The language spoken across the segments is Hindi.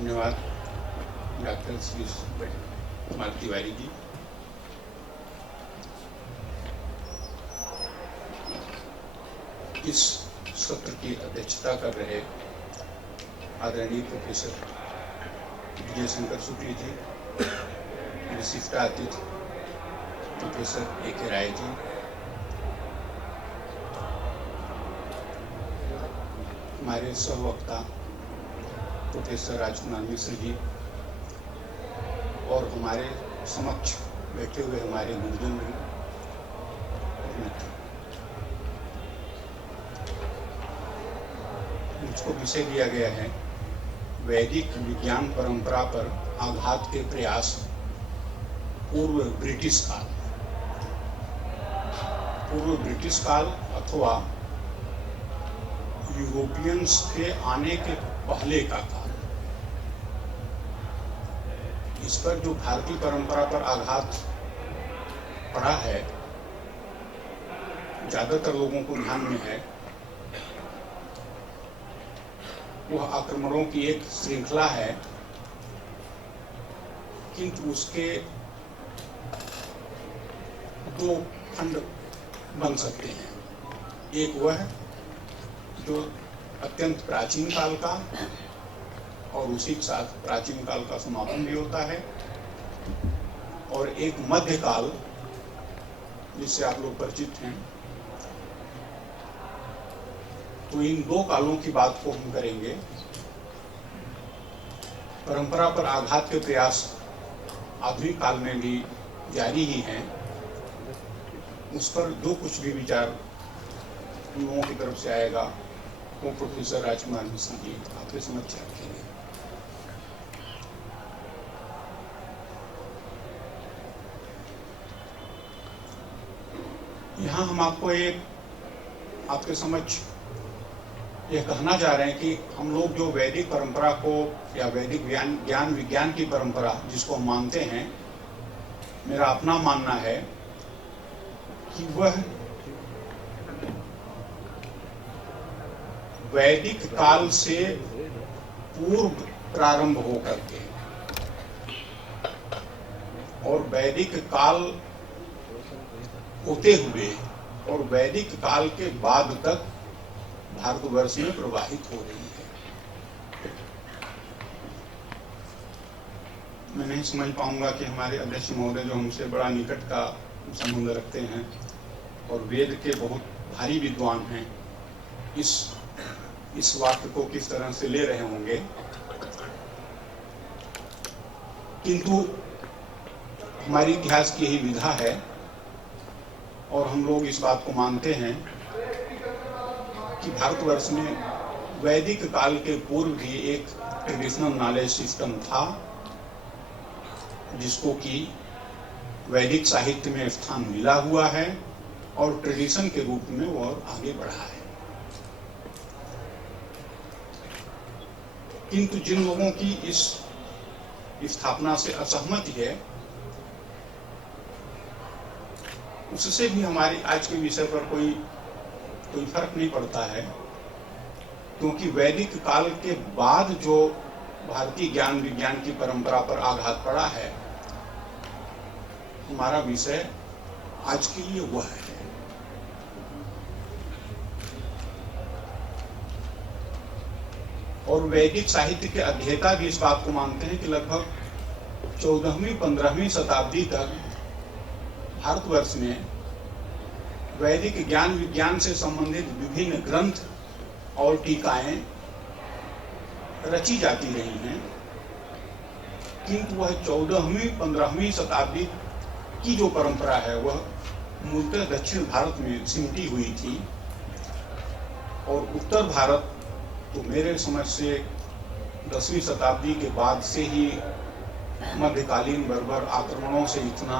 धन्यवाद डॉक्टर श्री कुमार तिवारी जी। इस सत्र की अध्यक्षता कर रहे आदरणीय प्रोफेसर विजय शंकर शुक्ल जी, विशिष्ट अतिथि प्रोफेसर ए के राय जी, हमारे सहवक्ता प्रोफेसर राजकुमार मिश्र जी और हमारे समक्ष बैठे हुए हमारे गुरुजन भी, मुझको विषय दिया गया है वैदिक विज्ञान परंपरा पर आघात के प्रयास पूर्व ब्रिटिश काल। पूर्व ब्रिटिश काल अथवा यूरोपियंस के आने के पहले का काल। इस पर जो भारतीय परंपरा पर आघात पड़ा है, ज्यादातर लोगों को ध्यान में है, वह आक्रमणों की एक श्रृंखला है, किंतु उसके दो खंड बन सकते हैं। एक वह जो अत्यंत प्राचीन काल का और उसी के साथ प्राचीन काल का समापन भी होता है, और एक मध्यकाल जिससे आप लोग परिचित हैं। तो इन दो कालों की बात को हम करेंगे। परंपरा पर आघात के प्रयास आधुनिक काल में भी जारी ही हैं। उस पर जो कुछ भी विचार उन लोगों की तरफ से आएगा वो प्रोफेसर राजकुमार मिश्र जी आपके समक्ष रखेंगे। यहाँ हम आपको एक आपके समक्ष यह कहना चाह रहे हैं कि हम लोग जो वैदिक परंपरा को या वैदिक ज्ञान विज्ञान की परंपरा जिसको हम मानते हैं, मेरा अपना मानना है कि वह वैदिक काल से पूर्व प्रारंभ होकर के और वैदिक काल होते हुए और वैदिक काल के बाद तक भारतवर्ष में प्रवाहित हो रही है। मैं नहीं समझ पाऊंगा कि हमारे अध्यक्ष महोदय जो हमसे बड़ा निकट का संबंध रखते हैं और वेद के बहुत भारी विद्वान हैं, इस वाक्य को किस तरह से ले रहे होंगे। किंतु हमारी इतिहास की यही विधा है और हम लोग इस बात को मानते हैं कि भारतवर्ष में वैदिक काल के पूर्व भी एक ट्रेडिशनल नॉलेज सिस्टम था, जिसको कि वैदिक साहित्य में स्थान मिला हुआ है और ट्रेडिशन के रूप में वो और आगे बढ़ा है। किंतु जिन लोगों की इस स्थापना से असहमति है, उससे भी हमारी आज के विषय पर कोई फर्क नहीं पड़ता है, क्योंकि वैदिक काल के बाद जो भारतीय ज्ञान विज्ञान की परंपरा पर आघात पड़ा है, हमारा विषय आज के लिए वह है। और वैदिक साहित्य के अध्येता भी इस बात को मानते हैं कि लगभग 14वीं-15वीं शताब्दी तक भारतवर्ष में वैदिक ज्ञान विज्ञान से संबंधित विभिन्न ग्रंथ और टीकाएं रची जाती रही हैं, किंतु वह 14वीं-15वीं शताब्दी की जो परंपरा है वह मूलतः दक्षिण भारत में सिमटी हुई थी, और उत्तर भारत तो मेरे समझ से 10वीं शताब्दी के बाद से ही मध्यकालीन बर्बर आक्रमणों से इतना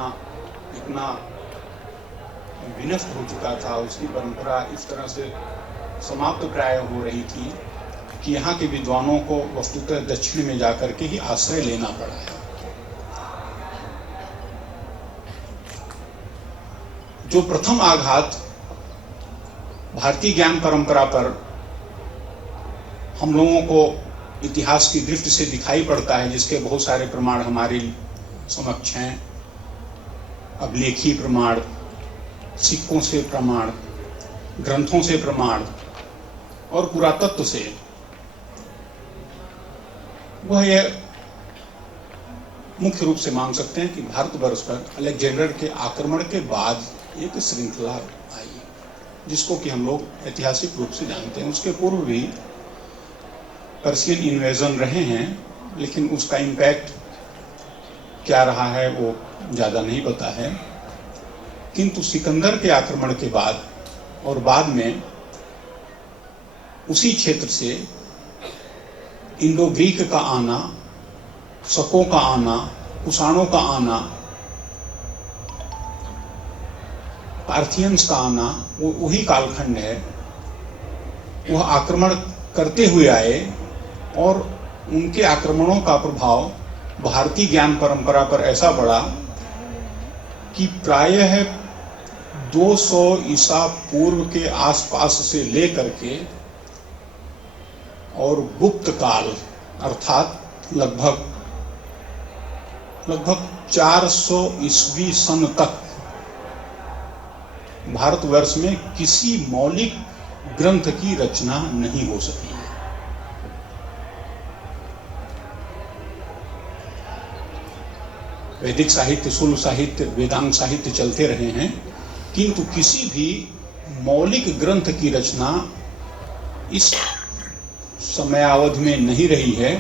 विनष्ट हो चुका था, उसकी परंपरा इस तरह से समाप्त प्राय हो रही थी कि यहाँ के विद्वानों को वस्तुतः दक्षिण में जाकर के ही आश्रय लेना पड़ा है। जो प्रथम आघात भारतीय ज्ञान परंपरा पर हम लोगों को इतिहास की दृष्टि से दिखाई पड़ता है, जिसके बहुत सारे प्रमाण हमारे समक्ष हैं। अभिलेखीय प्रमाण, सिक्कों से प्रमाण, ग्रंथों से प्रमाण और पुरातत्व से। वह यह मुख्य रूप से मान सकते हैं कि भारतवर्ष पर अलेक्जेंडर के आक्रमण के बाद एक श्रृंखला आई, जिसको कि हम लोग ऐतिहासिक रूप से जानते हैं। उसके पूर्व भी पर्शियन इन्वेजन रहे हैं, लेकिन उसका इम्पैक्ट क्या रहा है वो ज़्यादा नहीं पता है। किंतु सिकंदर के आक्रमण के बाद और बाद में उसी क्षेत्र से इंडो ग्रीक का आना, शकों का आना, कुषाणों का आना, पार्थियंस का आना, वो वही कालखंड है। वह आक्रमण करते हुए आए और उनके आक्रमणों का प्रभाव भारतीय ज्ञान परंपरा पर ऐसा पड़ा कि प्रायः 200 ईसा पूर्व के आसपास से लेकर के और गुप्त काल अर्थात लगभग 400 ईस्वी सन तक भारतवर्ष में किसी मौलिक ग्रंथ की रचना नहीं हो सकी है। वैदिक साहित्य, शूल साहित्य, वेदांग साहित्य चलते रहे हैं, किंतु किसी भी मौलिक ग्रंथ की रचना इस समयावधि में नहीं रही है।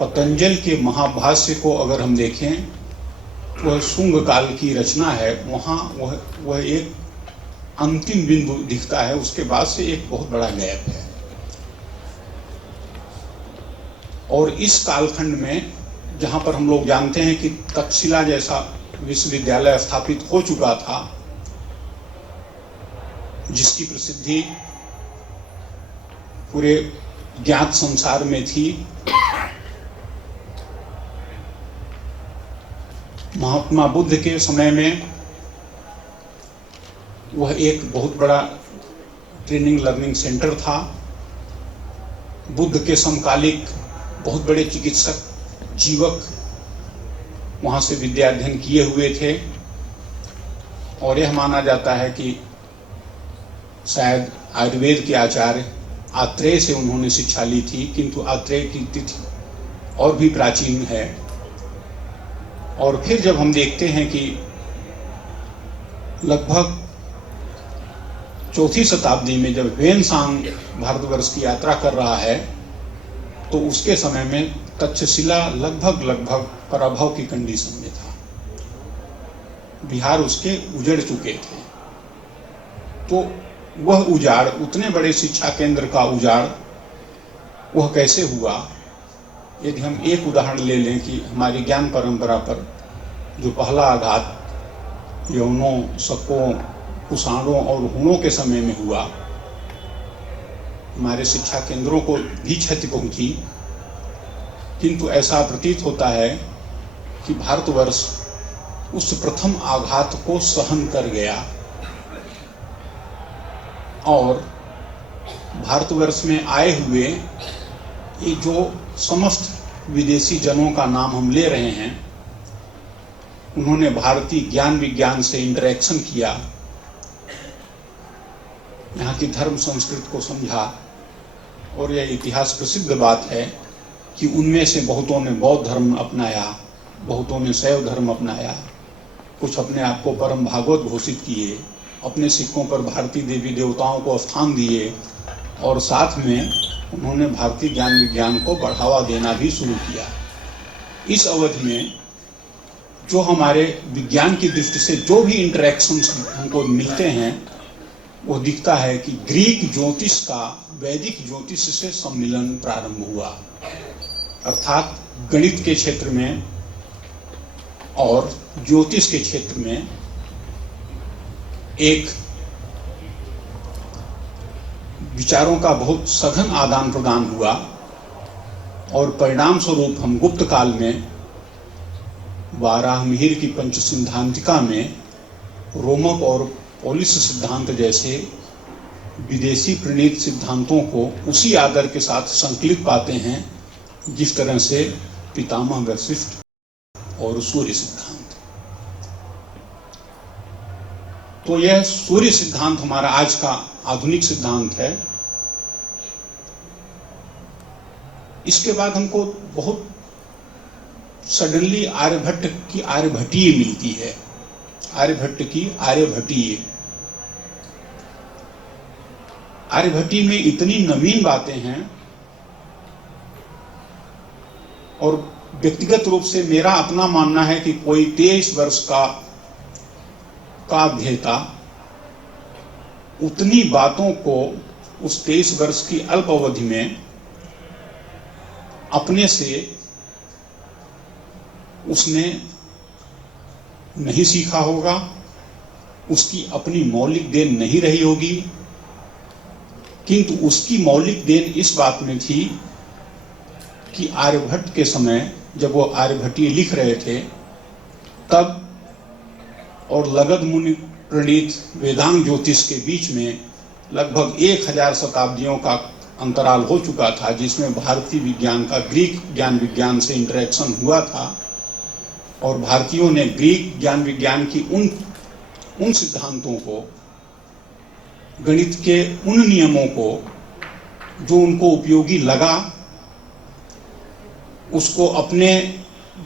पतंजल के महाभाष्य को अगर हम देखें, वह शुंग काल की रचना है। वहाँ वह एक अंतिम बिंदु दिखता है, उसके बाद से एक बहुत बड़ा गैप है। और इस कालखंड में जहाँ पर हम लोग जानते हैं कि तक्षशिला जैसा विश्वविद्यालय स्थापित हो चुका था, जिसकी प्रसिद्धि पूरे ज्ञात संसार में थी, महात्मा बुद्ध के समय में वह एक बहुत बड़ा ट्रेनिंग लर्निंग सेंटर था। बुद्ध के समकालिक बहुत बड़े चिकित्सक, जीवक वहाँ से विद्या अध्ययन किए हुए थे। और यह माना जाता है कि शायद आयुर्वेद के आचार्य आत्रेय से उन्होंने शिक्षा ली थी, किंतु आत्रेय की तिथि और भी प्राचीन है। और फिर जब हम देखते हैं कि लगभग 4वीं शताब्दी में जब ह्वेनसांग भारतवर्ष की यात्रा कर रहा है, तो उसके समय में तक्षशिला लगभग पराभव की कंडीशन में था। बिहार उसके उजड़ चुके थे। तो वह उजाड़, उतने बड़े शिक्षा केंद्र का उजाड़, वह कैसे हुआ? यदि हम एक उदाहरण ले लें कि हमारी ज्ञान परंपरा पर जो पहला आघात यवनों, शकों, कुषाणों और हुणों के समय में हुआ, हमारे शिक्षा केंद्रों को भी क्षति पहुंची। किंतु ऐसा प्रतीत होता है कि भारतवर्ष उस प्रथम आघात को सहन कर गया और भारतवर्ष में आए हुए ये जो समस्त विदेशी जनों का नाम हम ले रहे हैं, उन्होंने भारतीय ज्ञान विज्ञान से इंटरेक्शन किया, यहाँ की धर्म संस्कृति को समझा। और यह इतिहास प्रसिद्ध बात है कि उनमें से बहुतों ने बौद्ध धर्म अपनाया, बहुतों ने शैव धर्म अपनाया, कुछ अपने आप को परम भागवत घोषित किए, अपने सिक्कों पर भारतीय देवी देवताओं को स्थान दिए और साथ में उन्होंने भारतीय ज्ञान विज्ञान को बढ़ावा देना भी शुरू किया। इस अवधि में जो हमारे विज्ञान की दृष्टि से जो भी इंटरेक्शंस हमको मिलते हैं, वो दिखता है कि ग्रीक ज्योतिष का वैदिक ज्योतिष से सम्मिलन प्रारंभ हुआ, अर्थात गणित के क्षेत्र में और ज्योतिष के क्षेत्र में एक विचारों का बहुत सघन आदान प्रदान हुआ। और परिणाम स्वरूप हम गुप्त काल में वाराहमिहिर की पंचसिद्धांतिका में रोमक और पोलिस सिद्धांत जैसे विदेशी प्रणीत सिद्धांतों को उसी आदर के साथ संकलित पाते हैं जिस तरह से पितामह वशिष्ठ और सूर्य सिद्धांत। तो यह सूर्य सिद्धांत हमारा आज का आधुनिक सिद्धांत है। इसके बाद हमको बहुत सडनली आर्यभट्ट की आर्यभट्टीय मिलती है, आर्यभट्ट की आर्यभट्टीय। आर्यभट्टी में इतनी नवीन बातें हैं और व्यक्तिगत रूप से मेरा अपना मानना है कि कोई 23 वर्ष का अध्येता उतनी बातों को उस 23 वर्ष की अल्प अवधि में अपने से उसने नहीं सीखा होगा, उसकी अपनी मौलिक देन नहीं रही होगी, किंतु उसकी मौलिक देन इस बात में थी कि आर्यभट्ट के समय जब वो आर्यभट्टीय लिख रहे थे तब और लगध मुनि प्रणीत वेदांग ज्योतिष के बीच में लगभग 1000 शताब्दियों का अंतराल हो चुका था, जिसमें भारतीय विज्ञान का ग्रीक ज्ञान विज्ञान से इंटरेक्शन हुआ था और भारतीयों ने ग्रीक ज्ञान विज्ञान की उन सिद्धांतों को, गणित के उन नियमों को जो उनको उपयोगी लगा, उसको अपने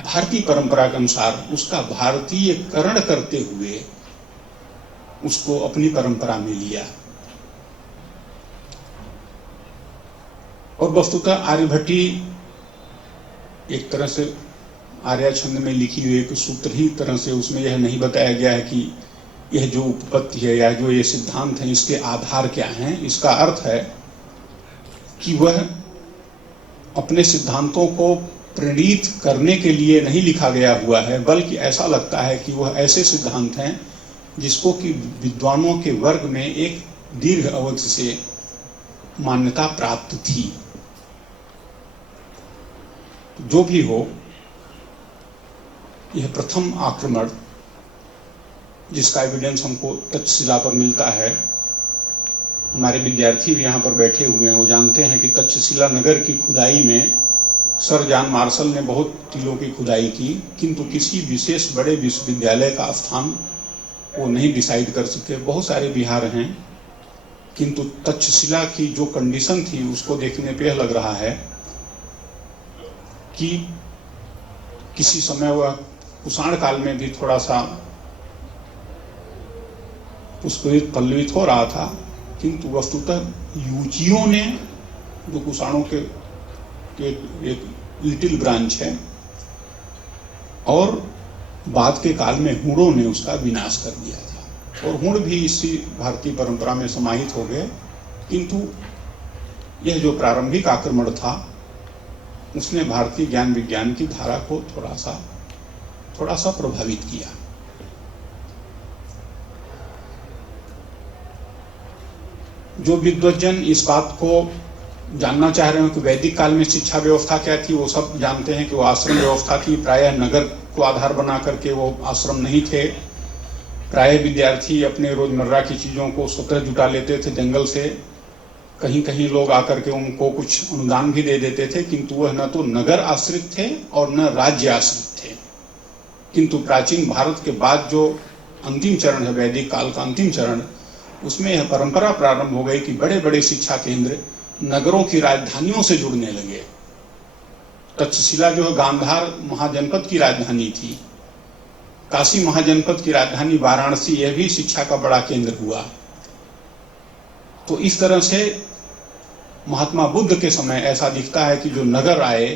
भारतीय परंपरा के अनुसार उसका भारतीयकरण करते हुए उसको अपनी परंपरा में लिया। और वस्तुतः आर्यभट्टी एक तरह से आर्या छंद में लिखी हुई एक सूत्र ही तरह से, उसमें यह नहीं बताया गया है कि यह जो उत्पत्ति है या जो ये सिद्धांत है इसके आधार क्या हैं। इसका अर्थ है कि वह अपने सिद्धांतों को प्रणीत करने के लिए नहीं लिखा गया हुआ है, बल्कि ऐसा लगता है कि वह ऐसे सिद्धांत हैं जिसको कि विद्वानों के वर्ग में एक दीर्घ अवधि से मान्यता प्राप्त थी। जो भी हो, यह प्रथम आक्रमण जिसका एविडेंस हमको तक्षशिला पर मिलता है, हमारे विद्यार्थी भी यहाँ पर बैठे हुए हैं, वो जानते हैं कि तक्षशिला नगर की खुदाई में सर जॉन मार्शल ने बहुत टीलों की खुदाई की, किंतु किसी विशेष बड़े विश्वविद्यालय का स्थान वो नहीं डिसाइड कर सके। बहुत सारे विहार हैं, किंतु तक्षशिला की जो कंडीशन थी उसको देखने पे लग रहा है कि किसी समय वह कुषाण काल में भी थोड़ा सा पुष्पित पल्लवित हो रहा था, किंतु वस्तुतः यूचियों ने, जो कुषाणों के एक लिटिल ब्रांच है, और बाद के काल में हुणों ने उसका विनाश कर दिया था और हुण भी इसी भारतीय परंपरा में समाहित हो गए। किंतु यह जो प्रारंभिक आक्रमण था उसने भारतीय ज्ञान विज्ञान की धारा को थोड़ा सा प्रभावित किया। जो विद्वज्जन इस बात को जानना चाह रहे हो कि वैदिक काल में शिक्षा व्यवस्था क्या थी, वो सब जानते हैं कि वो आश्रम व्यवस्था थी। प्रायः नगर को आधार बना करके वो आश्रम नहीं थे। प्रायः विद्यार्थी अपने रोजमर्रा की चीज़ों को स्वतः जुटा लेते थे जंगल से। कहीं कहीं लोग आकर के उनको कुछ अनुदान भी दे देते थे, किंतु वह न तो नगर आश्रित थे और न राज्य आश्रित थे। किंतु प्राचीन भारत के बाद जो अंतिम चरण है, वैदिक काल का अंतिम चरण, उसमें यह परंपरा प्रारंभ हो गई कि बड़े बड़े शिक्षा केंद्र नगरों की राजधानियों से जुड़ने लगे। तक्षशिला जो है गांधार महाजनपद की राजधानी थी, काशी महाजनपद की राजधानी वाराणसी, यह भी शिक्षा का बड़ा केंद्र हुआ। तो इस तरह से महात्मा बुद्ध के समय ऐसा दिखता है कि जो नगर आए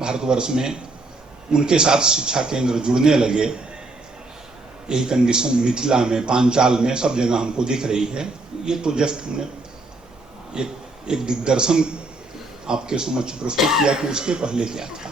भारतवर्ष में, उनके साथ शिक्षा केंद्र जुड़ने लगे। यही कंडीशन मिथिला में, पांचाल में, सब जगह हमको दिख रही है। ये तो जस्ट हमने एक दिग्दर्शन आपके समक्ष प्रस्तुत किया कि उसके पहले क्या था।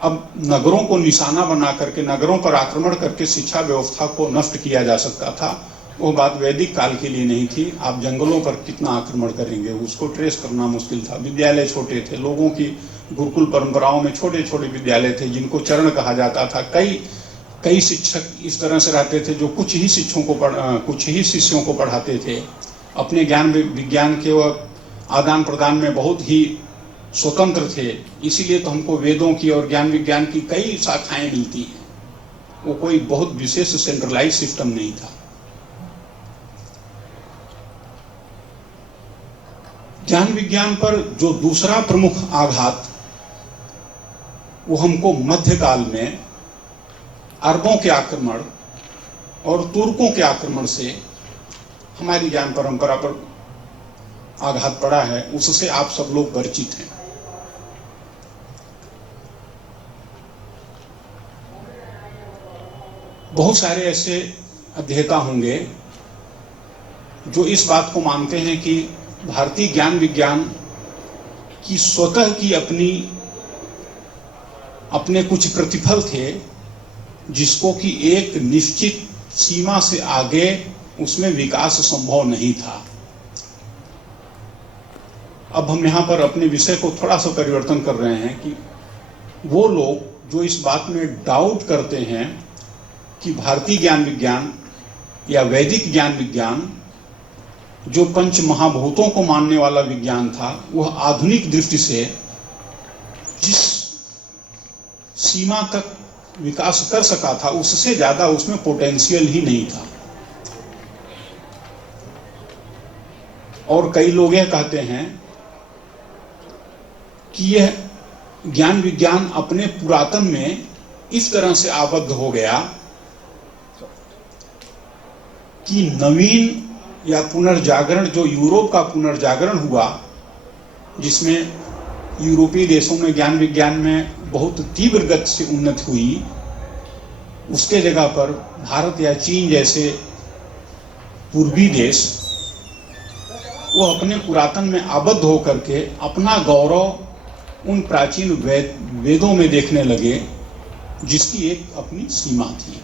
अब नगरों को निशाना बना करके, नगरों पर आक्रमण करके शिक्षा व्यवस्था को नष्ट किया जा सकता था, वो बात वैदिक काल के लिए नहीं थी। आप जंगलों पर कितना आक्रमण करेंगे, उसको ट्रेस करना मुश्किल था। विद्यालय छोटे थे, लोगों की गुरुकुल परंपराओं में छोटे छोटे विद्यालय थे जिनको चरण कहा जाता था। कई कई शिक्षक इस तरह से रहते थे जो कुछ ही शिष्यों को पढ़ाते थे, अपने ज्ञान विज्ञान के वह आदान प्रदान में बहुत ही स्वतंत्र थे। इसीलिए तो हमको वेदों की और ज्ञान विज्ञान की कई शाखाएं मिलती हैं। वो कोई बहुत विशेष सेंट्रलाइज सिस्टम नहीं था। ज्ञान विज्ञान पर जो दूसरा प्रमुख आघात वो हमको मध्यकाल में अरबों के आक्रमण और तुर्कों के आक्रमण से हमारी ज्ञान परंपरा पर आघात पड़ा है, उससे आप सब लोग परिचित हैं। बहुत सारे ऐसे अध्येता होंगे जो इस बात को मानते हैं कि भारतीय ज्ञान विज्ञान की स्वतः की अपने कुछ प्रतिफल थे, जिसको कि एक निश्चित सीमा से आगे उसमें विकास संभव नहीं था। अब हम यहाँ पर अपने विषय को थोड़ा सा परिवर्तन कर रहे हैं कि वो लोग जो इस बात में डाउट करते हैं कि भारतीय ज्ञान विज्ञान या वैदिक ज्ञान विज्ञान जो पंच महाभूतों को मानने वाला विज्ञान था, वह आधुनिक दृष्टि से जिस सीमा तक विकास कर सका था उससे ज्यादा उसमें पोटेंशियल ही नहीं था। और कई लोग यह कहते हैं कि यह ज्ञान विज्ञान अपने पुरातन में इस तरह से आबद्ध हो गया कि नवीन या पुनर्जागरण, जो यूरोप का पुनर्जागरण हुआ, जिसमें यूरोपीय देशों में ज्ञान विज्ञान में बहुत तीव्र गति से उन्नति हुई, उसके जगह पर भारत या चीन जैसे पूर्वी देश वो अपने पुरातन में आबद्ध होकर के अपना गौरव उन प्राचीन वेदों में देखने लगे, जिसकी एक अपनी सीमा थी।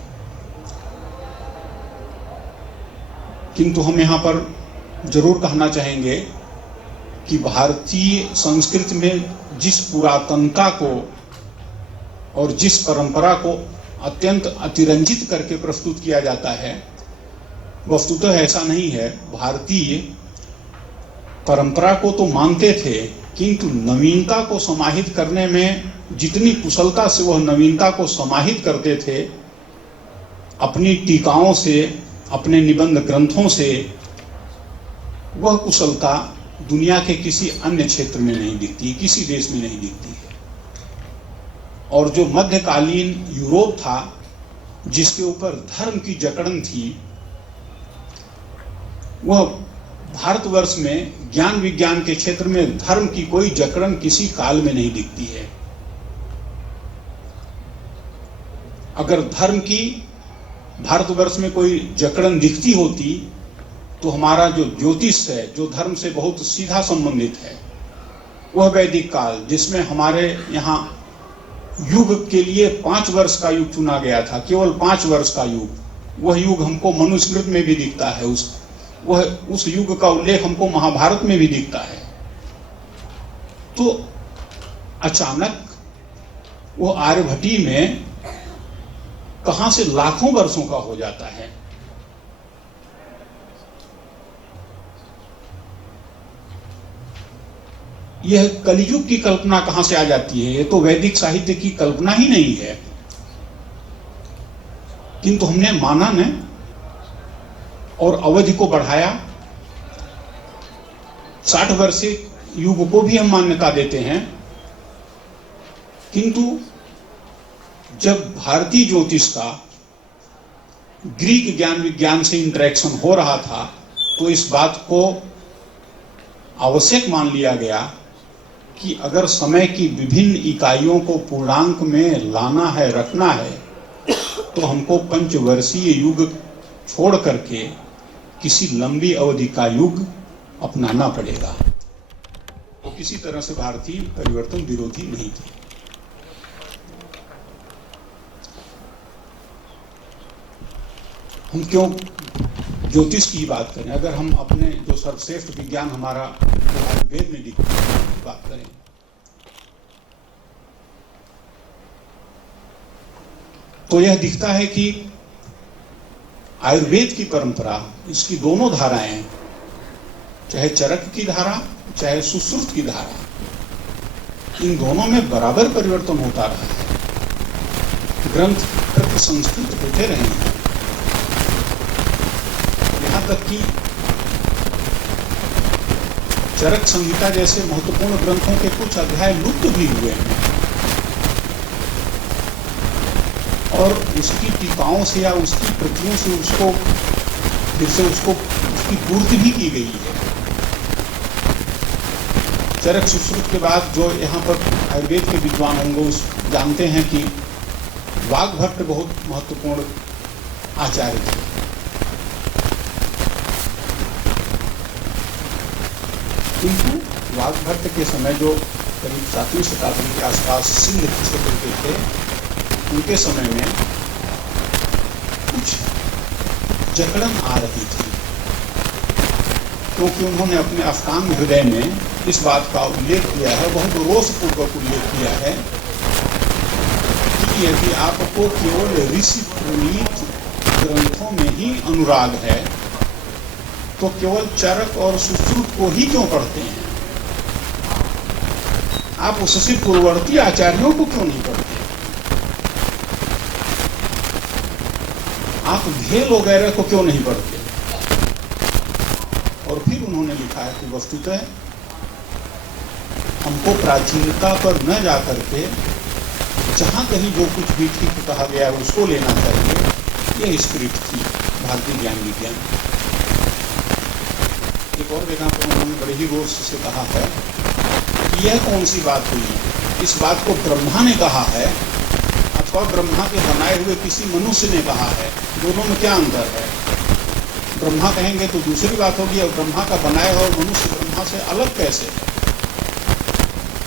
किंतु हम यहाँ पर जरूर कहना चाहेंगे कि भारतीय संस्कृति में जिस पुरातनता को और जिस परंपरा को अत्यंत अतिरंजित करके प्रस्तुत किया जाता है, वस्तुतः ऐसा नहीं है। भारतीय परंपरा को तो मानते थे, किंतु नवीनता को समाहित करने में जितनी कुशलता से वह नवीनता को समाहित करते थे, अपनी टीकाओं से, अपने निबंध ग्रंथों से, वह कुशलता दुनिया के किसी अन्य क्षेत्र में नहीं दिखती, किसी देश में नहीं दिखती है। और जो मध्यकालीन यूरोप था, जिसके ऊपर धर्म की जकड़न थी, वह भारतवर्ष में ज्ञान विज्ञान के क्षेत्र में धर्म की कोई जकड़न किसी काल में नहीं दिखती है। अगर धर्म की भारतवर्ष में कोई जकड़न दिखती होती तो हमारा जो ज्योतिष है, जो धर्म से बहुत सीधा संबंधित है, वह वैदिक काल, जिसमें हमारे यहाँ युग के लिए 5 वर्ष का युग चुना गया था, केवल 5 वर्ष का युग, वह युग हमको मनुस्मृति में भी दिखता है। उस युग का उल्लेख हमको महाभारत में भी दिखता है। तो अचानक वो आर्यभट्टी में कहां से लाखों वर्षों का हो जाता है। यह कलयुग की कल्पना कहां से आ जाती है? ये तो वैदिक साहित्य की कल्पना ही नहीं है। किंतु हमने माना न और अवधि को बढ़ाया। 60 वर्षीय युग को भी हम मान्यता देते हैं, किंतु जब भारतीय ज्योतिष का ग्रीक ज्ञान विज्ञान से इंटरेक्शन हो रहा था, तो इस बात को आवश्यक मान लिया गया कि अगर समय की विभिन्न इकाइयों को पूर्णांक में लाना है, रखना है, तो हमको पंचवर्षीय युग छोड़ करके किसी लंबी अवधि का युग अपनाना पड़ेगा। तो किसी तरह से भारतीय परिवर्तन विरोधी नहीं थे। हम क्यों ज्योतिष की बात करें? अगर हम अपने जो सर्वश्रेष्ठ विज्ञान हमारा आयुर्वेद में दिखता है बात करें, तो यह दिखता है कि आयुर्वेद की परंपरा, इसकी दोनों धाराएं, चाहे चरक की धारा चाहे सुश्रुत की धारा, इन दोनों में बराबर परिवर्तन होता रहा है। ग्रंथ प्रति संस्कृत होते रहे हैं, यहां तक कि चरक संहिता जैसे महत्वपूर्ण ग्रंथों के कुछ अध्याय लुप्त भी हुए हैं और उसकी टीकाओं से या उसकी प्रतियों से उसको फिर से उसकी पूर्ति भी की गई है। चरक सुश्रुत के बाद जो यहाँ पर आयुर्वेद के विद्वान होंगे उस जानते हैं कि वाग्भट्ट बहुत महत्वपूर्ण आचार्य थे। किंतु वाग्भट्ट के समय जो करीब 7वीं शताब्दी के आसपास सिंध क्षेत्र के थे, उनके समय में कुछ जकड़न आ रही थी, क्योंकि उन्होंने अपने अष्टांग हृदय में इस बात का उल्लेख किया है, बहुत रोषपूर्वक उल्लेख किया है कि यदि आपको केवल ऋषि प्रणीत ग्रंथों में ही अनुराग है तो केवल चरक और सुश्रुत को ही क्यों पढ़ते हैं? आप उससे पूर्ववर्ती आचार्यों को क्यों नहीं पढ़ते? आप भेल वगैरह को क्यों नहीं पढ़ते? और फिर उन्होंने लिखा है कि वस्तुतः हमको प्राचीनता पर न जाकर के जहां कहीं जो कुछ भी ठीक कहा गया है उसको लेना चाहिए। यह स्पिरिट थी भारतीय ज्ञान विज्ञान। एक और जगह पर उन्होंने बड़े ही रोष से कहा है कि यह कौन सी बात हुई, इस बात को ब्रह्मा ने कहा है अथवा ब्रह्मा के बनाए हुए किसी मनुष्य ने कहा है, दोनों में क्या अंतर है? ब्रह्मा कहेंगे तो दूसरी बात होगी, और ब्रह्मा का बनाया हुआ मनुष्य ब्रह्मा से अलग कैसे है?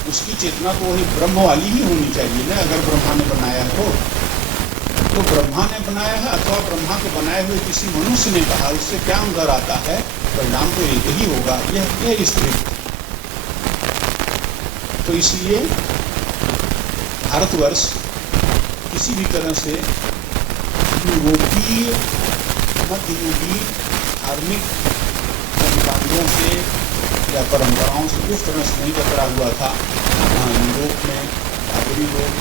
उसकी चेतना तो वही ब्रह्म वाली ही होनी चाहिए ना। अगर ब्रह्मा ने बनाया हो तो ब्रह्मा ने बनाया है अथवा ब्रह्मा के बनाए हुए किसी मनुष्य ने कहा, उससे क्या अंतर आता है? परिणाम तो एक ही होगा। यह स्थिति। तो इसलिए भारतवर्ष किसी भी तरह से यूरोपीय मध्ययुगीय धार्मिक कर्मकांडों से या परंपराओं से उस तरह से नहीं टकरा हुआ था। यूरोप में नागरिक लोग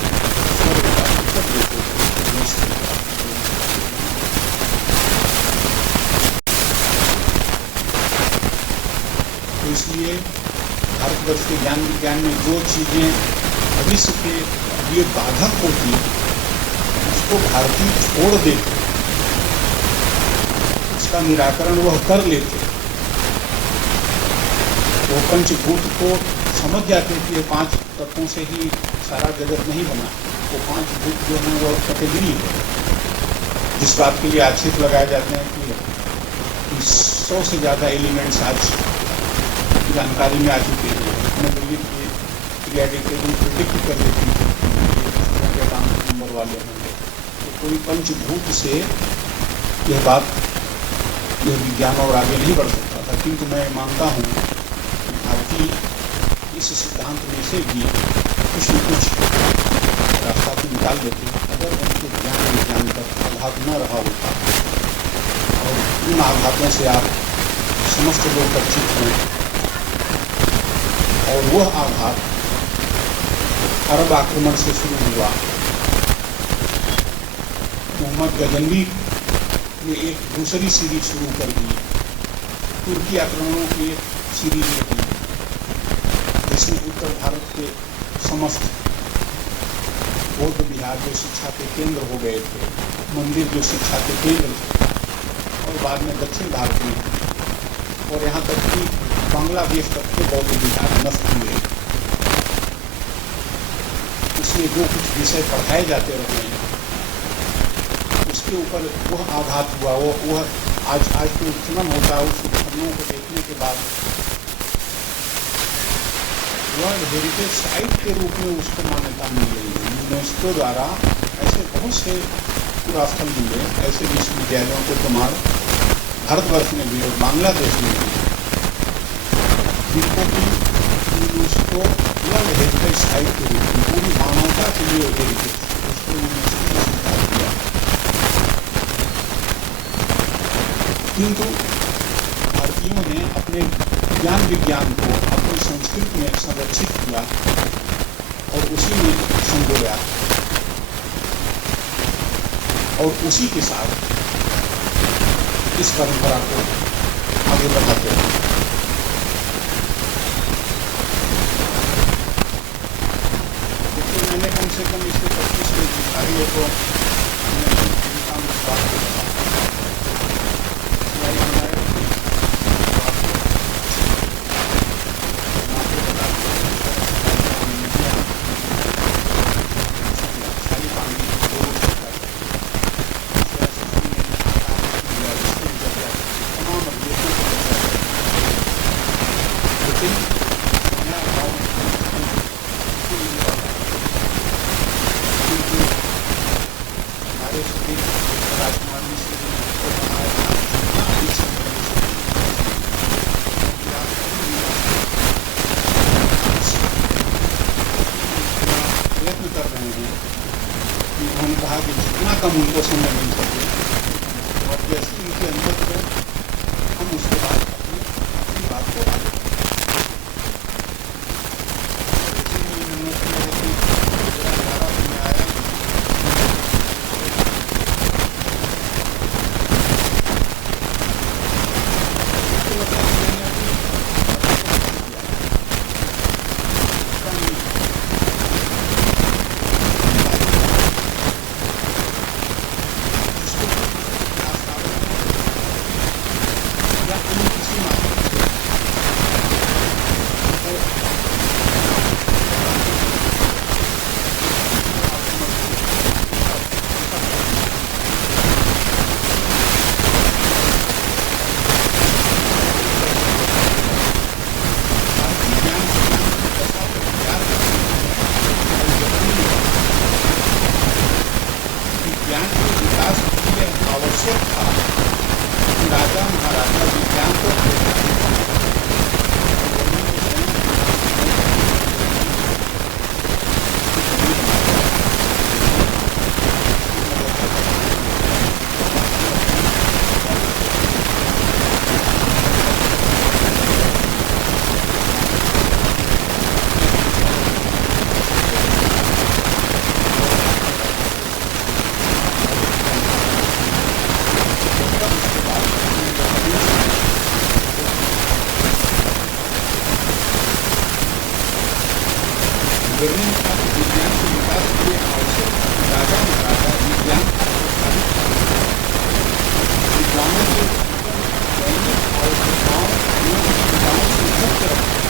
तो इसलिए भारतवर्ष के ज्ञान विज्ञान में जो चीजें भविष्य के लिए बाधक होती उसको भारतीय छोड़ देते, उसका निराकरण वह कर लेते। वो पंचभूत को समझ जाते कि ये 5 तत्वों से ही सारा जगत नहीं बना। वो 5 भूत जो है वो कैटेगरी है, जिस बात के लिए आक्षेप लगाए जाते हैं कि 100 से ज़्यादा एलिमेंट्स आज जानकारी में आ चुके हैं। हमें बल्कि क्रियाटिव प्रिडिक्ट कर देती है नंबर वाले होंगे, तो कोई पंचभूत से यह बात, यह विज्ञान और आगे नहीं बढ़ सकता था। किंतु मैं मानता हूँ भारतीय इस सिद्धांत में से भी कुछ न कुछ रास्ता तो निकाल देते हैं। अगर उनके ज्ञान विज्ञान पर आघात न रहा होता और उन आघातों से आप समस्त लोग परिचित हैं, और वह आघात अरब आक्रमण से शुरू हुआ। मोहम्मद गजनवी ने एक दूसरी सीरीज शुरू कर दी, तुर्की आक्रमणों की सीरीज की, जिसमें उत्तर भारत के समस्त बौद्ध विहार जो शिक्षा के केंद्र हो गए थे, मंदिर जो शिक्षा के केंद्र थे, और बाद में दक्षिण भारत में और यहाँ तक कि बांग्लादेश तक के बौद्ध विहार नष्ट हुए। इसलिए जो कुछ विषय पढ़ाए जाते रहे हैं उसके ऊपर वह आघात हुआ। वह आज तो उत्खनन होता है, उस उत्खननों को देखने के बाद वर्ल्ड हेरिटेज साइट के रूप में उसको मान्यता मिल रही है यूनेस्को द्वारा। ऐसे बहुत से पुरास्थल मिले, ऐसे विश्वविद्यालयों को तुम्हार भारतवर्ष में भी और बांग्लादेश में भी, जिनको कि यूनेस्को वर्ल्ड हेरिटेज साइट के रूप में पूरी मानवता के लिए हेरिटेज उसको यूनेस्को ने स्वीकार किया। किंतु भारतीयों ने अपने ज्ञान विज्ञान को अपनी संस्कृति में संरक्षित किया और उसी में संजोया और उसी के साथ इस परंपरा को आगे बढ़ाते हैं। देखिए, मैंने कम से कम इससे 25 मिनट दिखाई तो उन्होंने कहा कि जितना कम उनको समय मिल सके और जैसे उनके अंदर को हम उसके बाद अपनी बात को आगे आवश्यक था कि राजा महाराजा विज्ञान को विज्ञान के विकास के लिए आवश्यक राजा महाराजा विज्ञान का प्रोत्साहित करते विद्वानों के दैनिक आवश्यकताओं एवं सुविधाओं से मुक्त रखते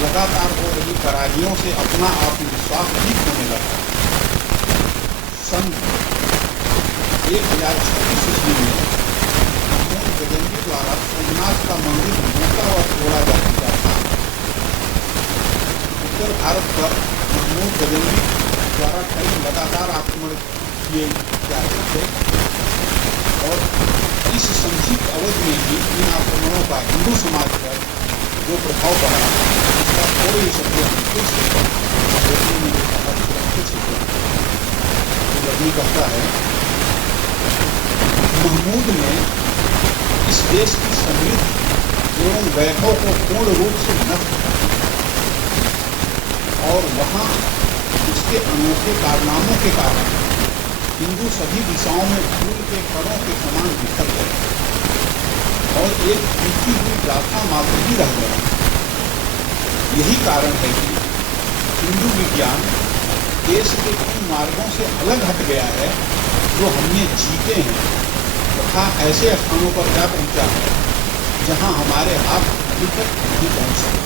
लगातार हो रही पराजियों से अपना आत्मविश्वास ठीक होने लगा। सन 1026 ईस्वी में गजनवी द्वारा सोमनाथ का मंदिर टूटा और तोड़ा जा चुका था। उत्तर भारत पर महमूद गजनवी द्वारा कई लगातार आक्रमण किए जा रहे थे और इस संक्षिप्त अवधि में ही इन आक्रमणों का हिंदू समाज पर जो प्रभाव पड़ा उसका थोड़े ही शब्दों में फिर से कहता है, महमूद ने इस देश की समृद्धि एवं वैभव को पूर्ण रूप से नष्ट किया और वहाँ उसके अनोखे कारनामों के कारण हिंदू सभी दिशाओं में फूल के कणों के समान बिखर गए और एक टूटी हुई गाथा मात्र ही रह गया। यही कारण है कि हिंदू विज्ञान देश के उन मार्गों से अलग हट गया है जो हमने जीते हैं तथा ऐसे स्थानों पर जा पहुंचा है जहां हमारे हाथ अभी तक नहीं पहुंच सके।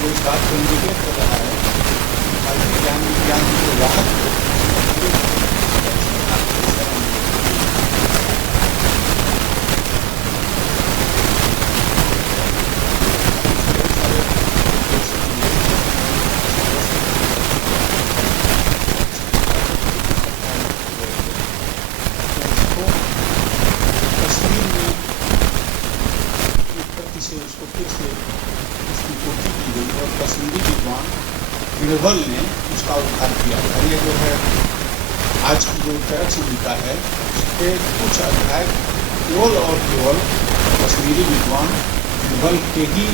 तो इस बात को इंडिकेट कर रहा है भारतीय ज्ञान विज्ञान की जो वाहक उसको फिर से उसकी पूर्ति की गई और कश्मीरी विद्वान निर्बल ने उसका उद्धार किया। ये जो है आज की जो चरक संहिता है उसके कुछ अध्याय केवल और केवल कश्मीरी विद्वान निर्बल के ही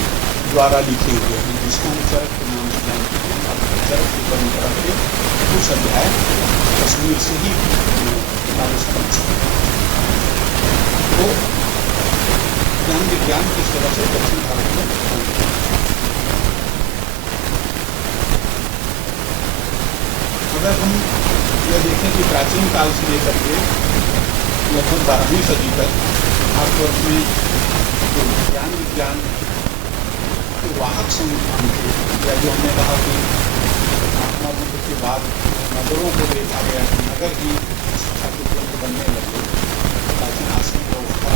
द्वारा लिखे हुए हैं, जिसको हम चरक के नाम से जानते हैं। चरक की परंपरा के कुछ अध्याय कश्मीर से ही हमारे समझ तो ज्ञान विज्ञान किस तरह से दक्षिण भारत में अगर हम यह देखें कि प्राचीन काल से लेकर के लगभग 12वीं सदी तक भारतवर्ष में जो ज्ञान विज्ञान के वाहक संस्थान थे या जो हमने कहा कि महात्मा बुद्ध के बाद नगरों को देखा गया कि नगर ही शिक्षा के केंद्र बनने लगे। प्राचीन आश्रम व्यवस्था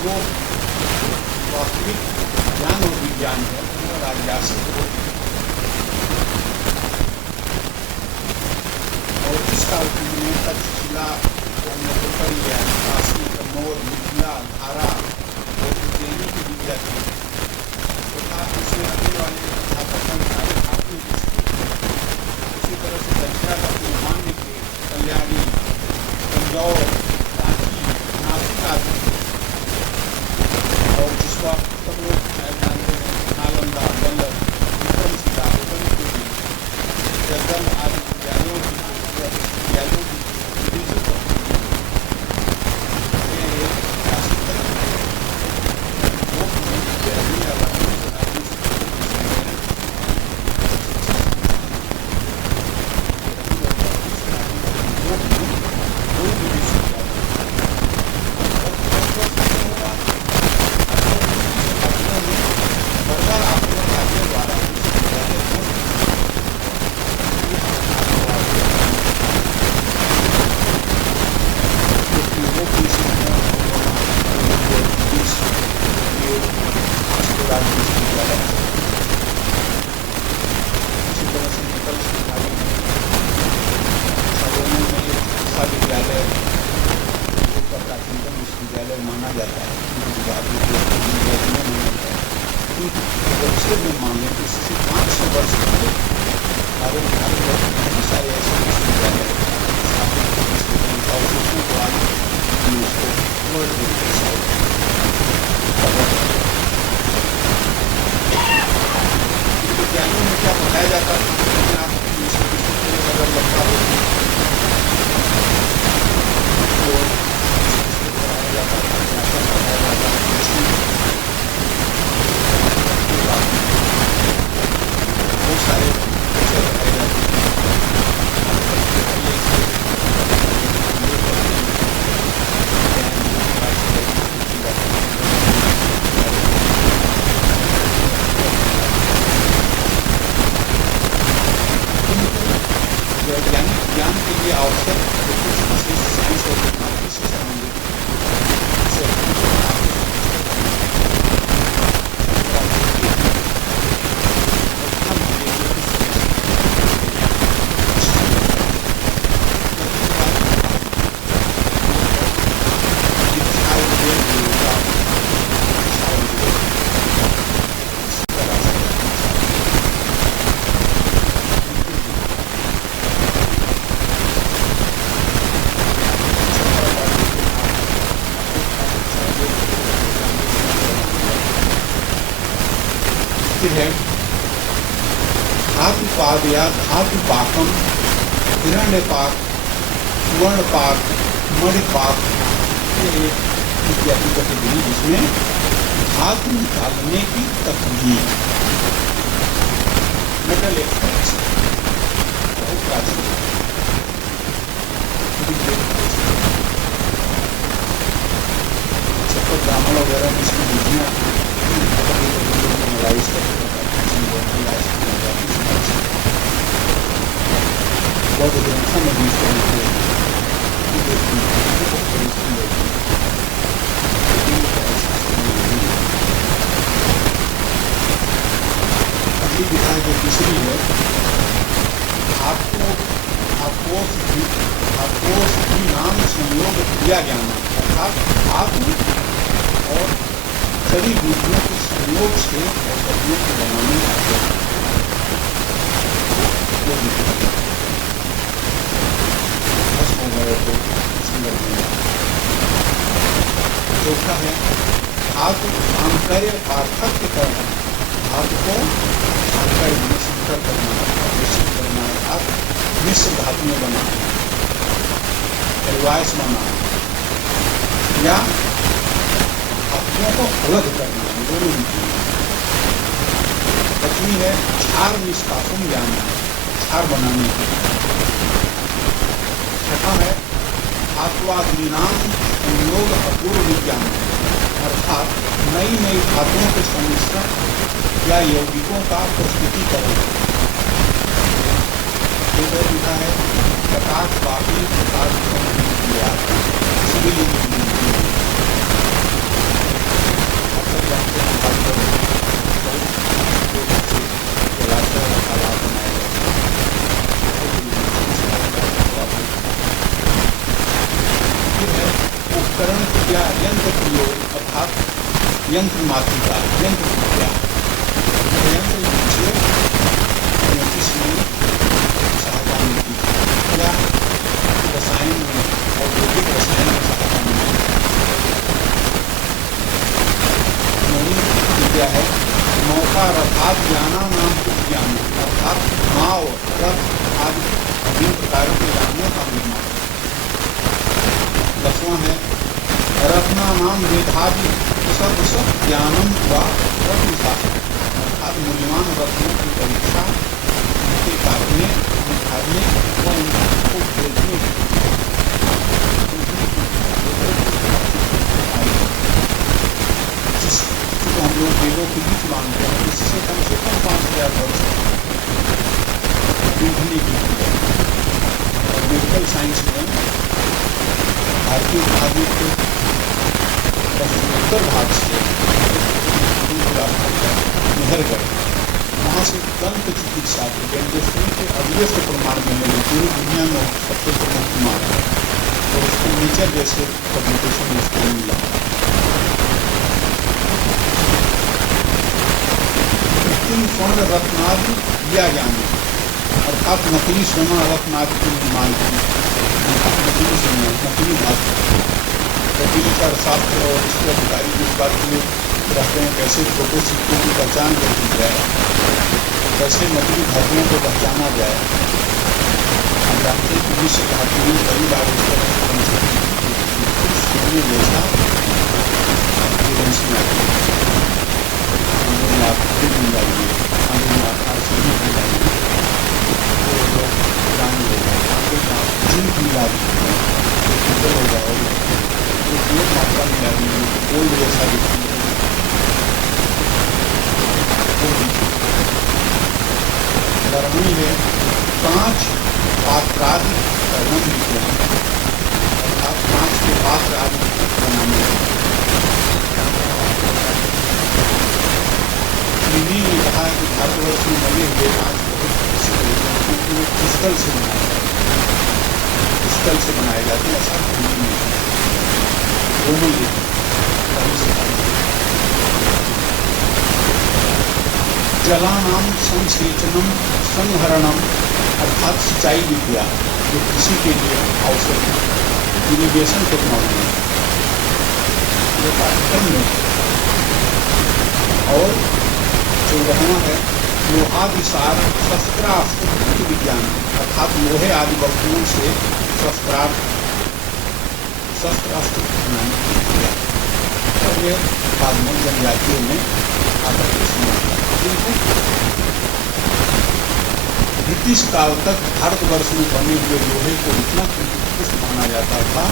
जो वास्तविक ज्ञान और विज्ञान है वो राजयासिक हो और इस कालखंड में तक्षशिला को हमने पकड़ लिया, काशी, कन्नौज, मिथिला, धारा और उज्जैनी की विद्या थी तथा इसमें आने वाले अध्यापक सारे भारतीय उसी तरह से दक्षिणा का निर्माण के कल्याणी, तंजौर, रांची, नासिक आदि और जिसका सब लोग जानते हैं नालंदा, बल्लभ, विक्रमशिला, उपनिषद, जगदल आदि विद्यालयों की विश्वविद्यालय माना जाता है। में मांगे इससे 500 वर्ष पहले भारत में बहुत सारे ऐसे विश्वविद्यालय विज्ञानों में क्या पढ़ाया जाता था आप अगर लगता हो तो पढ़ाया जाता था बहुत सारे पढ़ाए जाते वैज्ञानिक ज्ञान के लिए आवश्यक धातुपाद या धातुपाकम, हिरण्यपाक, सुवर्णपाक, मणिपाक, ये एक इत्यादि गतिविधि जिसमें धातु निकालने की तकनीक, मेटल एक्सट्रैक्शन बहुत प्राचीन सबको ब्राह्मण वगैरह में इसकी विधियाँ एनालाइज करके बौद्ध ग्रंथों में भी इस तरह के अगली विधा जो तीसरी है, आपोष भी नाम संयोग क्रिया ज्ञान, अर्थात धातु और सभी बुद्धियों के संयोग से औषधियों को बनाने का चौथा है धातु आंतर्य पार्थक्य करना, धातु को आंतर्य में संकर करना, निश्चित करना, अर्थात मिश्र धातु में बनाना, एलवाइस बनाना या धातुओं को अलग करना, दोनों विधि। पत्नी है क्षार निष्कासन ज्ञान, क्षार बनाने की। छठा है धात्वादीनाम संयोग अपूर्व विज्ञान, अर्थात नई नई धातुओं के सम्मिश्रण या यौगिकों का प्रस्तुतिकरण। एक और लिखा है प्रकाश बाकी प्रकाश किया उपकरण या यंत्र प्रयोग, अर्थात यंत्र मातृका, यंत्र क्रिया, यंत्र इसमें सहायता मिलती है या रसायन में, औद्योगिक रसायन में सहायता मिलती है। क्या है मौका रथात ज्ञाना नाम ज्ञान, अर्थात नाव, रथ आदि विभिन्न प्रकार के यानों का निर्माण। दसवां है रत्ना नाम वेदादि सब ज्ञानम व रत्न शास्त्र, अर्थात मूल्यवान रत्नों की परीक्षा, उनके काटने, निखारने व उनको भेजने जिसको हम लोग वेदों के बीच मानते हैं, इससे कम से कम 5000 वर्ष देखने की। और मेडिकल साइंस में भारतीय महाद्वीप के उत्तर भाग से निहर गए, वहाँ से दंत चिकित्सा के डेंटिस्ट्री के अगले से प्रमाण मिलेंगे, पूरी दुनिया में सबसे प्रमुख प्रमाण है, और उसको नेचर जैसे पब्लिकेशन में उसको मिला। स्वर्ण रत्नादि किया जाने, अर्थात नकली सोना रत्नादि के निर्माण की, नकली सोना, नकली धातु, वकील का शास्त्र और इसके अधिकारी इस बात के लिए रहते हैं कैसे छोटे सिक्कों की पहचान कर दी जाए, कैसे नकली धातुओं को पहचाना जाए। हम जानते हैं कि विश्व धातु में कई बार इस तरह से बन सकती है जैसा जिंक मिला हो जाएगा, एक मात्रा मिला गोल्ड जैसा गर्मी में 5 पात्रादि कर्म लिखे हैं, अर्थात 5 के पात्र आदि बनाने। श्रीनी ने कहा कि भारतवर्ष में बने हुए 5 क्रिस्टल से बनाए जाते हैं, ऐसा दोनों जलानाम संसेचनम संहरणम, अर्थात सिंचाई विद्या जो कृषि के लिए आवश्यक है, इरिगेशन टेक्नोलॉजी ये पाठ्यक्रम में। और 14वां है लोहादिसार शस्त्रास्त्र विज्ञान अर्थात लोहे आदि वस्तुओं से शस्त्र अस्त्र बनाने और ये बाद में जनजातियों में आकर के ब्रिटिश काल तक भारतवर्ष में बने हुए लोहे को इतना उत्कृष्ट माना जाता था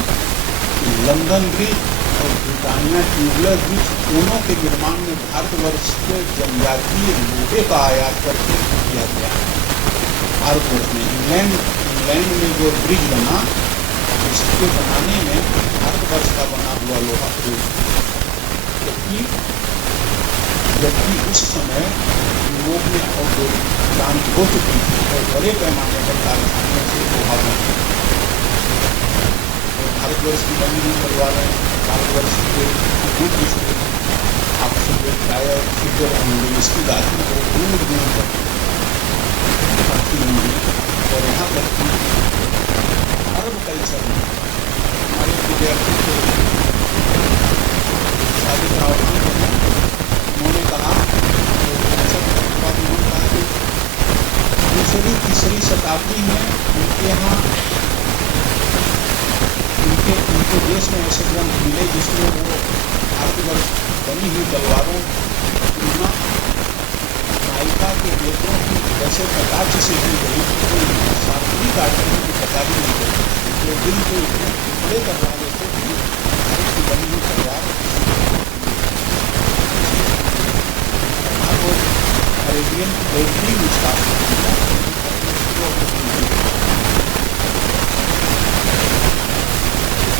कि लंदन ब्रिज और ब्रिटानिया ट्यूबलर ब्रिज दोनों के निर्माण में भारतवर्ष के जनजातीय लोहे का आयात करके किया गया। भारतवर्ष में इंग्लैंड में जो ब्रिज बना उसके बनाने में भारतवर्ष का बना हुआ लोहा प्रयोग, जबकि उस समय यूरोप में औद्योगिक क्रांति हो चुकी थी और बड़े पैमाने पर कारखानों से लोहा बना। भारतवर्ष की बनी हुई परिवारें भारतवर्ष के दूर से आपस में प्राय स्विट्जरलैंड इसकी गाड़ी को दूर दूर तक बढ़ती हुई और यहाँ तक कि अरब कल्चर में हमारे विद्यार्थी को शादी प्रावधान करना उन्होंने कहा कि दूसरी तीसरी शताब्दी में उनके यहाँ उनके देश में ऐसे ग्रंथ मिले जिसमें वो भारतवर्ष बनी हुई तलवारों तुलना नायिका के वेदों की वैसे प्रकाश से की गई कोई शास्त्रीय आचरण की पता भी नहीं चली। तो दिल को इतने टुकड़े करवा देते कि भारत की बनी हुई तलवार अरेबियन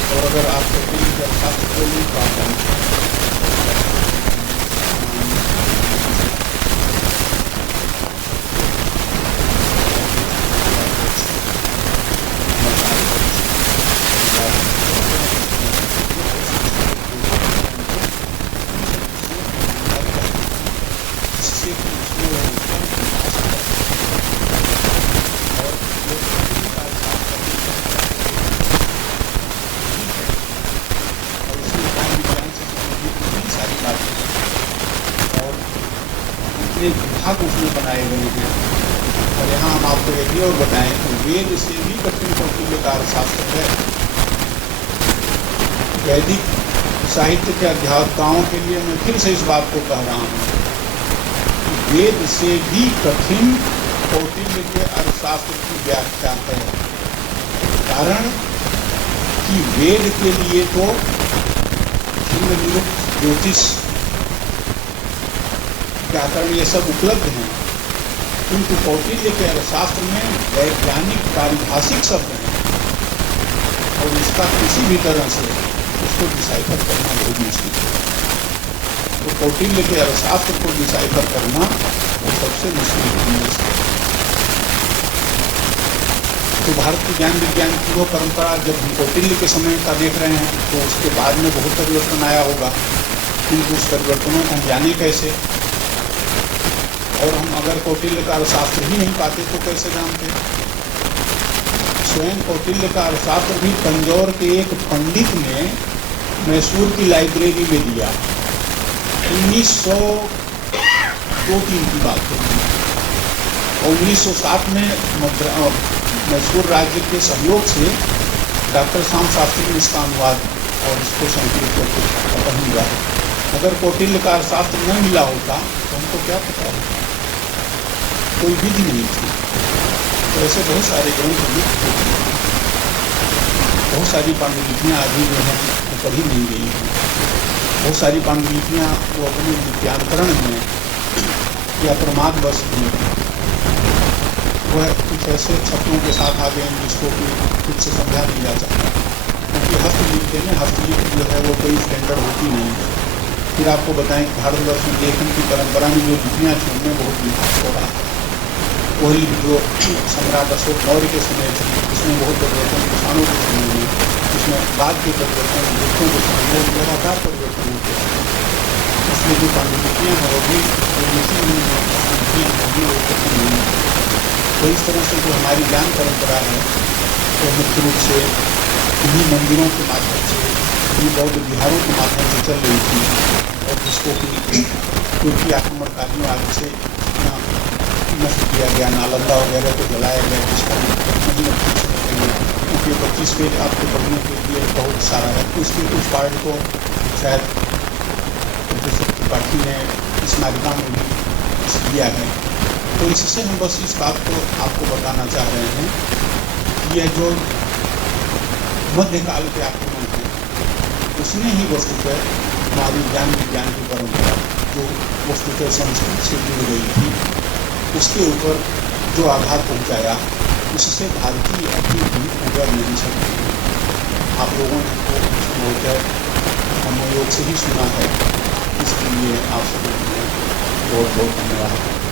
और अगर आप शास्त्र को नहीं पाते विभाग उसमें बनाए गए हैं। और यहाँ हम आपको एक भी और बताएं कि वेद से भी कठिन कौटिल्यकार शास्त्र है। वैदिक साहित्य के अध्यापकों के लिए मैं फिर से इस बात को कह रहा हूँ, वेद से भी कठिन कौटिल्य के अर्थशास्त्र की व्याख्या है। कारण कि वेद के लिए तो ज्योतिष व्याकरण ये सब उपलब्ध हैं, किंतु कौटिल्य के अर्थशास्त्र में वैज्ञानिक पारिभाषिक शब्द हैं और इसका किसी भी तरह से उसको डिसाइफर करना बहुत मुश्किल है। तो कौटिल्य के अर्थशास्त्र को डिसाइफर करना वो सबसे मुश्किल है। तो भारत की ज्ञान विज्ञान की वो परंपरा जब हम कौटिल्य के समय का देख रहे हैं तो उसके बाद में बहुत परिवर्तन आया होगा, किंतु उस परिवर्तनों को हम जाने कैसे? और हम अगर कौटिल्य का अर्थशास्त्र ही नहीं पाते तो कैसे जानते? स्वयं कौटिल्य का अर्थशास्त्र भी तंजौर के एक पंडित ने मैसूर की लाइब्रेरी में दिया। 1902-3 की बात है और 1907 में मैसूर राज्य के सहयोग से डॉक्टर श्याम शास्त्री ने इसका अनुवाद और इसको संकलित करके खत्म हुआ। अगर कौटिल्य का अर्थशास्त्र न मिला होता तो हमको क्या पता है, कोई विधि नहीं थी। तो ऐसे बहुत सारे ग्रंथ लिखित हो, बहुत सारी पांडुलिपियाँ अभी जो हैं वो पढ़ी नहीं गई हैं। बहुत सारी पांडुलिपियाँ वो अपने लिप्यांतरण में या प्रमादवश में वह कुछ ऐसे शब्दों के साथ आ गए जिसको कि खुद से समझा नहीं जा सकता, क्योंकि हस्तलिपि में हस्तलिपि जो है वो कोई स्टैंडर्ड होती नहीं है। फिर आपको बताएं कि भारतवर्ष में लेखन की परंपरा में जो लिपियाँ थी उनमें बहुत विकास हो रहा है। वही जो सम्राट अशोक मौर्य के समय थी उसमें बहुत परिवर्तन, किसानों के समय में, उसमें बाद के परिवर्तन, लेखों के समय में लगातार परिवर्तन होते हैं। इसलिए जो पांडुलिपियाँ हैं वो भी तो इस तरह से जो हमारी ज्ञान परंपरा है वो मुख्य रूप से इन्हीं मंदिरों के माध्यम से, इन्हीं बौद्ध विहारों के माध्यम से चल रही थी और जिसको कि तुर्की आक्रमणकारियों आदि से नष्ट किया गया, नालंदा वगैरह को जलाया गया, जिसका नहीं क्योंकि 25 पेज आपको पढ़ने के लिए बहुत सारा है। तो इसके कुछ पार्ट को शायद प्रोफेसर त्रिपाठी ने इस नाटिका में भी दिया है। तो इससे हम बस इस बात को आपको बताना चाह रहे हैं कि यह जो मध्यकाल के आक्रमण है उसमें ही वस्तुतः हमारी ज्ञान विज्ञान की परंपरा जो वस्तुतः संस्कृत से जुड़ गई थी उसके ऊपर जो आघात पहुंचाया उससे भारतीय अभी भी उबर नहीं सकती। आप लोगों ने तो संभवतः मनोयोग से ही सुना है, इसके लिए आप सबको बहुत बहुत धन्यवाद।